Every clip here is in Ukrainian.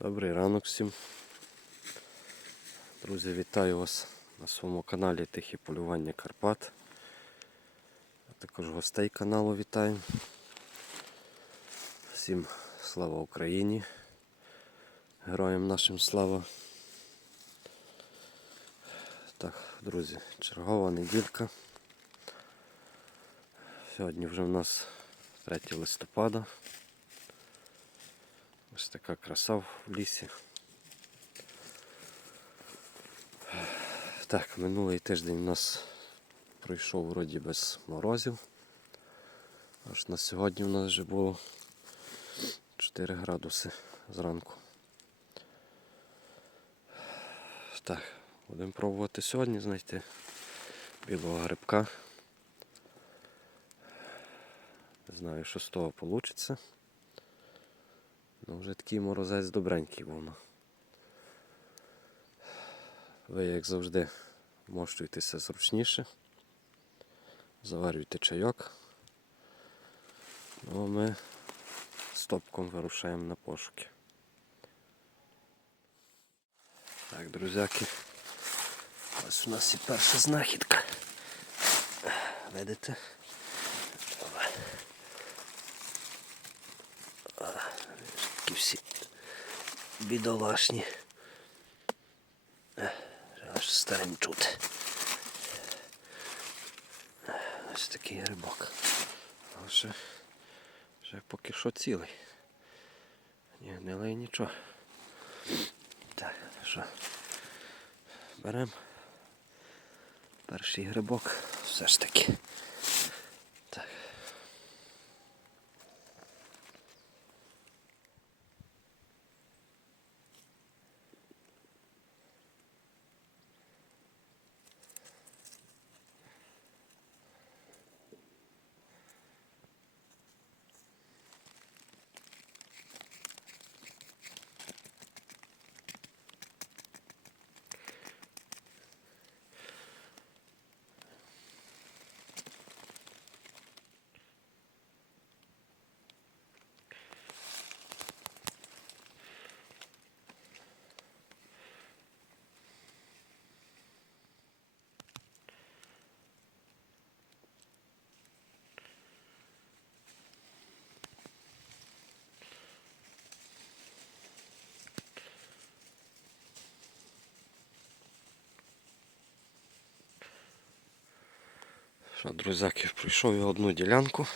Добрий ранок всім. Друзі, вітаю вас на своєму каналі Тихі полювання Карпат. А також гостей каналу вітаю. Всім слава Україні. Героям нашим слава. Так, друзі, чергова неділька. Сьогодні вже в нас 3 листопада. Ось така краса в лісі. Так, минулий тиждень у нас пройшов вроді без морозів. Аж на сьогодні у нас вже було 4 градуси зранку. Так, будемо пробувати сьогодні знайти білого грибка. Не знаю, що з того вийде. Ну, вже такий морозець добренький був. Ви, як завжди, мощуйтеся зручніше. Заварюйте чайок. Ну, а ми стопком вирушаємо на пошуки. Так, друзяки. Ось у нас і перша знахідка. Видите? Опа. Такі всі бідолашні. Е, Аж старим чути. Е, Ось такий рибок. Але ще, ще поки що цілий. Ні, не лей нічого. Так, що? Беремо перший грибок. Все ж таки. Що, друзяки, пройшов я одну ділянку.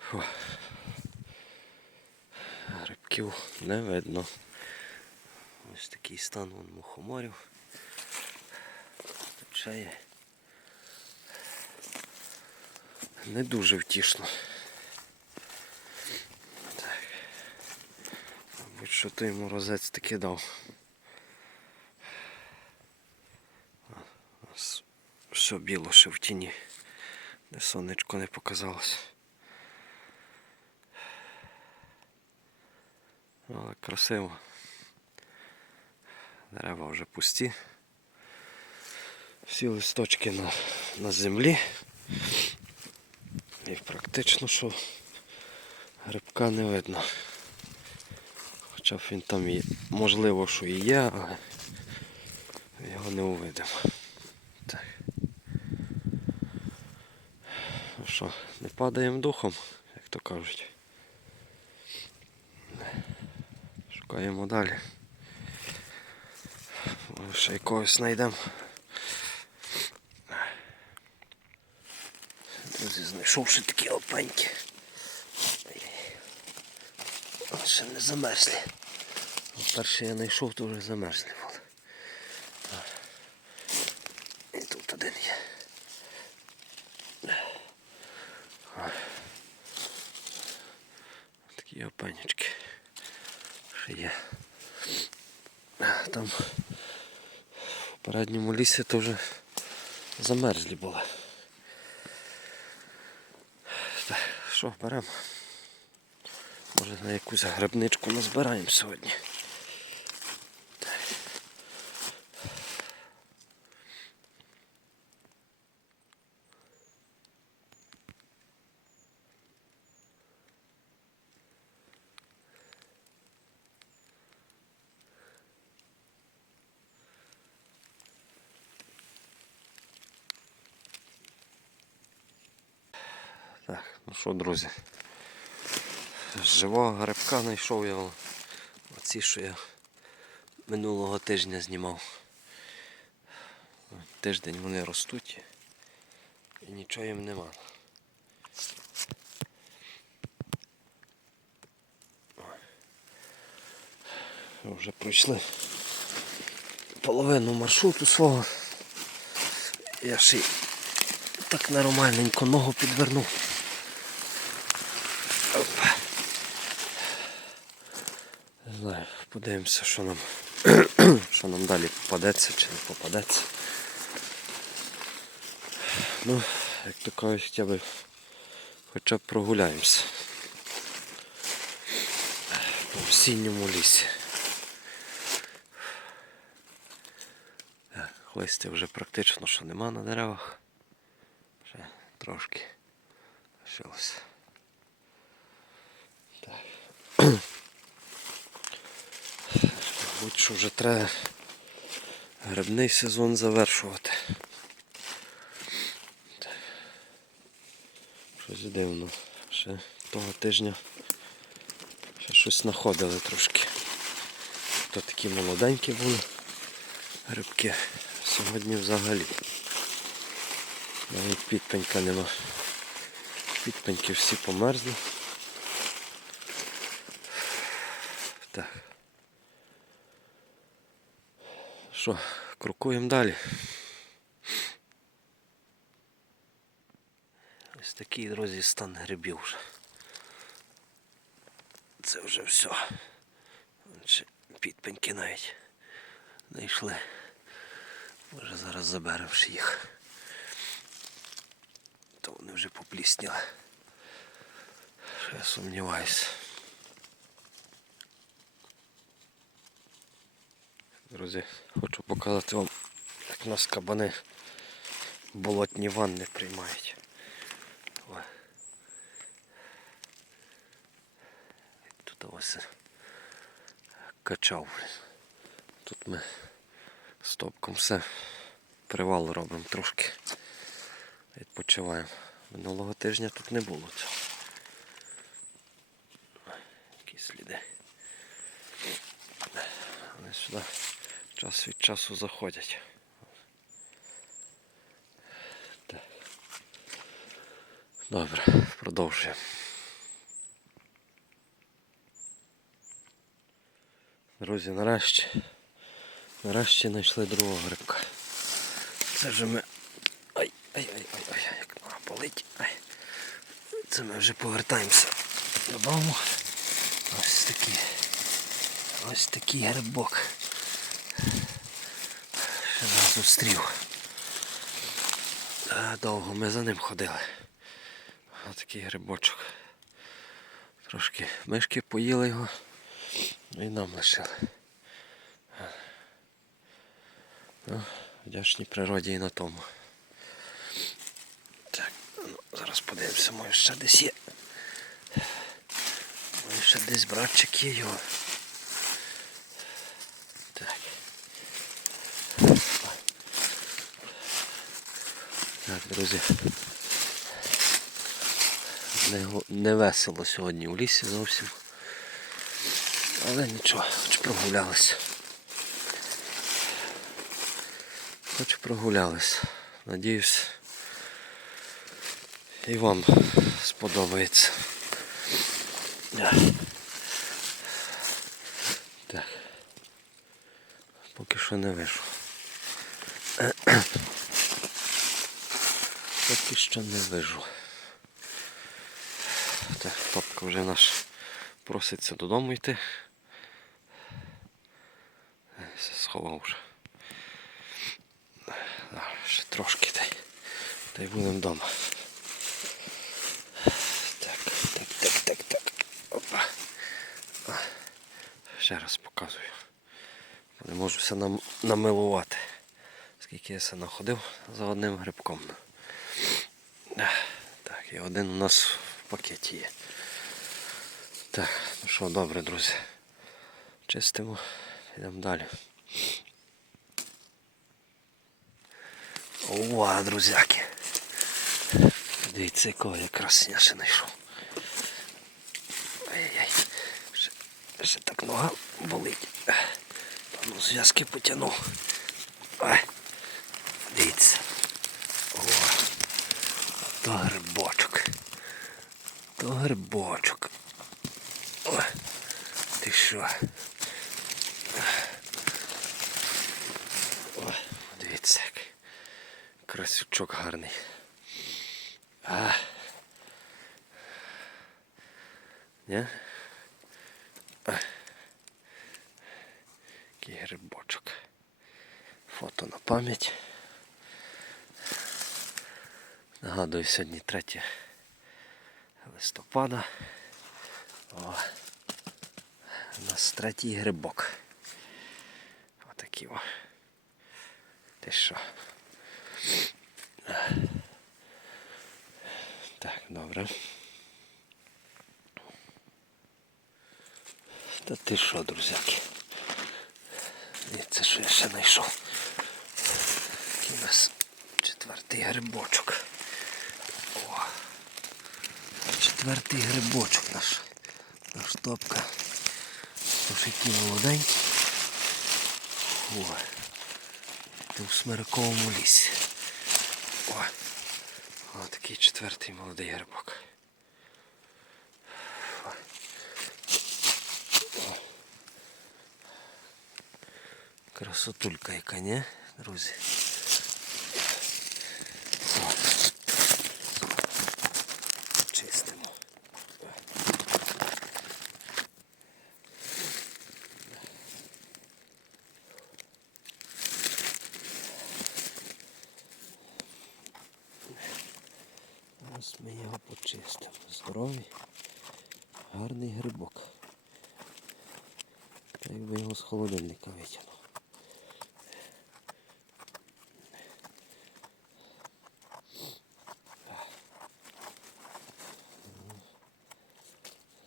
Фу. Грибків не видно. Ось такий стан вон мухоморів. Тут. Не дуже втішно. Так. Мабуть, що той морозець таки дав. Все біло ще в тіні, де сонечко не показалось. Але красиво. Дерева вже пусті. Всі листочки на, на землі. І практично що грибка не видно. Хоча б він там і можливо, що і є, але його не увидимо. Що, не падаємо духом, як то кажуть. Шукаємо далі. Може ще якогось знайдемо. Друзі, знайшов ще такі опеньки. Ще не замерзлі. Перший я знайшов, то вже замерзлі були. І тут один є. Такі панічки. Що є. Там в передньому лісі то вже замерзлі були. Так, що, беремо? Може на якусь грибничку назбираємо сьогодні. Так, ну що, друзі. Живого грибка знайшов я оці, що я минулого тижня знімав. Тиждень вони ростуть і нічого їм нема. Вже пройшли половину маршруту свого. Я ще так нормальненько ногу підвернув. Опа. Не знаю, подивимося, що нам, що нам далі попадеться чи не попадеться. Ну, як то кажуть, хоча б хоча б прогуляємося. По осінньому лісі. Листя вже практично що нема на деревах. Ще трошки лишилося. Мабуть, що вже треба грибний сезон завершувати. Щось дивно. Ще того тижня ще щось знаходили трошки. То такі молоденькі були грибки. Сьогодні взагалі. Навіть підпенька нема. Підпеньки всі померзли. Так. Що, крокуємо далі. Ось такий, друзі, стан грибів вже. Це вже все. Підпеньки навіть знайшли. Може зараз заберемо їх. То вони вже поплісніли. Що я сумніваюся. Друзі, хочу показати вам, як у нас кабани болотні ванни приймають. Ой. Тут ось качав. Тут ми стопком все. Привал робимо трошки. Відпочиваємо. Минулого тижня тут не було цього. Які сліди. Вони сюди час від часу заходять. Так. Добре, продовжуємо. Друзі, нарешті. Нарешті знайшли другого грибка. Це вже ми. Ай, ай, ай, ай, ай, як нога болить. Ай. Це ми вже повертаємося додому. Ось такий. Ось такий грибок. Зустрів. Довго ми за ним ходили. Ось такий грибочок. Трошки мишки поїли його. І нам лишили. Ну, вдячні природі і на тому. Так, ну, зараз подивимося, може ще десь є. Може ще десь братчик є його. Друзі. Не, весело сьогодні у лісі зовсім. Але нічого, хоч прогулялися. Хоч прогулялись. Надіюсь, і вам сподобається. Так. Поки що не вийшов. Поки що не вижу. Так, папка вже наш проситься додому йти. Все сховав вже. Ще трошки та й, та й будемо вдома. Так, так, так, так, так. Опа. Ще раз показую. Не можу все нам, намилувати. Скільки я все находив за одним грибком. Так, і один у нас в пакеті є. Так, ну що, добре, друзі. Чистимо, йдемо далі. Ова, друзяки. Дивіться, якого я красення ще знайшов. Ай-яй-яй. Ще, ще так нога болить. Та ну зв'язки потягнув. Ай. Дивіться. О, то грибочок. То грибочок. Ой, ти що? Ой, дивіться, як красючок гарний. А. Ні? А. Який грибочок. Фото на пам'ять. Нагадую, сьогодні 3 листопада. О, у нас третій грибок. Отакий о. Ти що? Так, добре. Та ти що, друзяки? Дивіться, що я ще знайшов. Такий у нас четвертий грибочок. О. Четвертий грибочок наш. Наш топка. Тож який молоденький. О. Ти у смириковому лісі. О. О, такий четвертий молодий грибок. Красотулька яка, не, друзі? О. Чистимо. Ось ми його почистимо. Здоровий, гарний грибок. Та якби його з холодильника витягнув.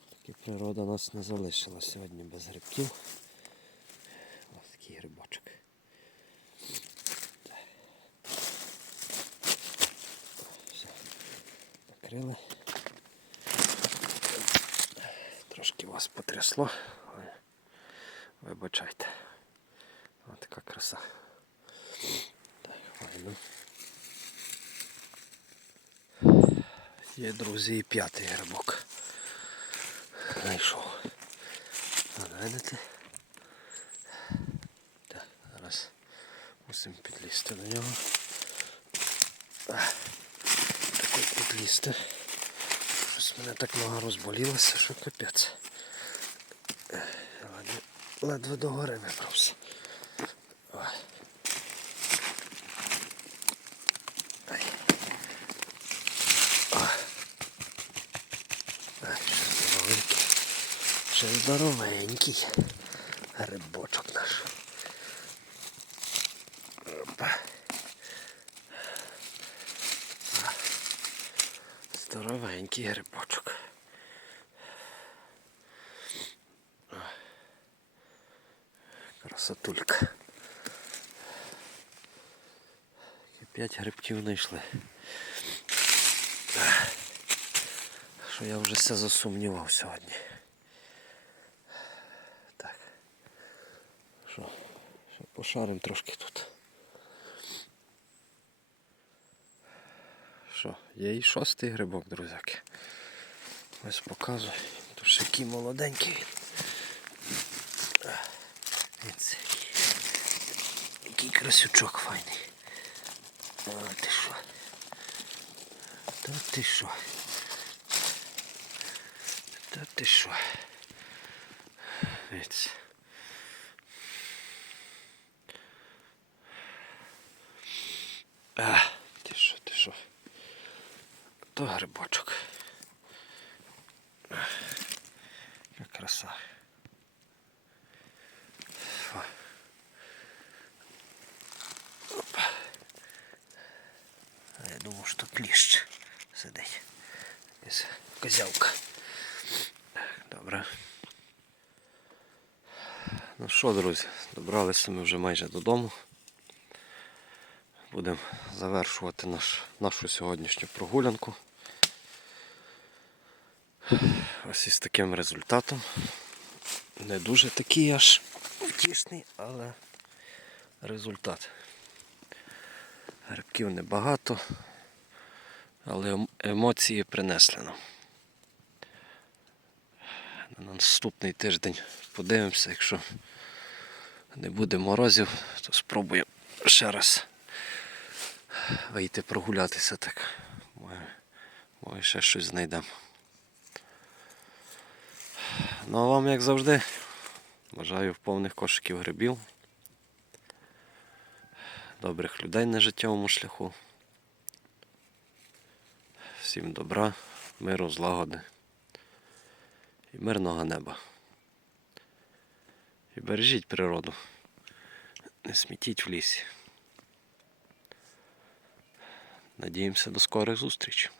Таки природа нас не залишила сьогодні без грибків. Ось такий грибочок. Все. Накрили. Трошки вас потрясло. Вибачайте. Ось така краса. Так, файно. Є, друзі, п'ятий грибок. Знайшов. Видите? Так, зараз мусимо підлізти до нього. Такий підлізти. Щось мене так нога розболілася, що капець. Ледве, до гори вибрався. Ще здоровенький. Грибочок наш. Опа. Здоровенький грибочок. А. Красотулька. І П'ять грибків знайшли. Що я вже все засумнівав сьогодні. Так. Що? Ще пошарим трошки тут. Що, є і шостий грибок, друзяки. Ось показую. Тут який молоденький він. Дивіться, який, який красючок файний. О, ти що? Та ти що? Та ти що? Дивіться. А, ти що, ти що? То грибочок. Яка краса. Фу. Опа. А я думав, що кліщ сидить. Якась козявка. Так, Добре. Ну що, друзі, добралися ми вже майже додому. Будемо завершувати наш, нашу сьогоднішню прогулянку. Ось із таким результатом. Не дуже такий аж втішний, але результат. Грибків небагато, але ем- емоції принесли нам. На наступний тиждень подивимося, якщо не буде морозів, то спробуємо ще раз вийти прогулятися так. Може ще щось знайдемо. Ну а вам, як завжди, бажаю повних кошиків грибів, добрих людей на життєвому шляху. Всім добра, миру, злагоди і мирного неба. І бережіть природу. Не смітіть в лісі. Надіємося до скорих зустрічей.